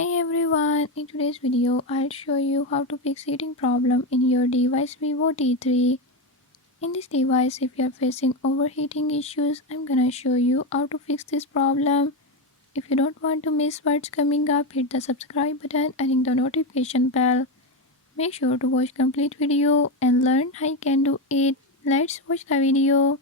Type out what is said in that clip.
Hi everyone, in today's video I'll show you how to fix heating problem in your device Vivo T3. In this device, if you are facing overheating issues, I'm gonna show you how to fix this problem. If you don't want to miss what's coming up, hit the subscribe button and ring the notification bell. Make sure to watch complete video and learn how you can do it. Let's watch the video.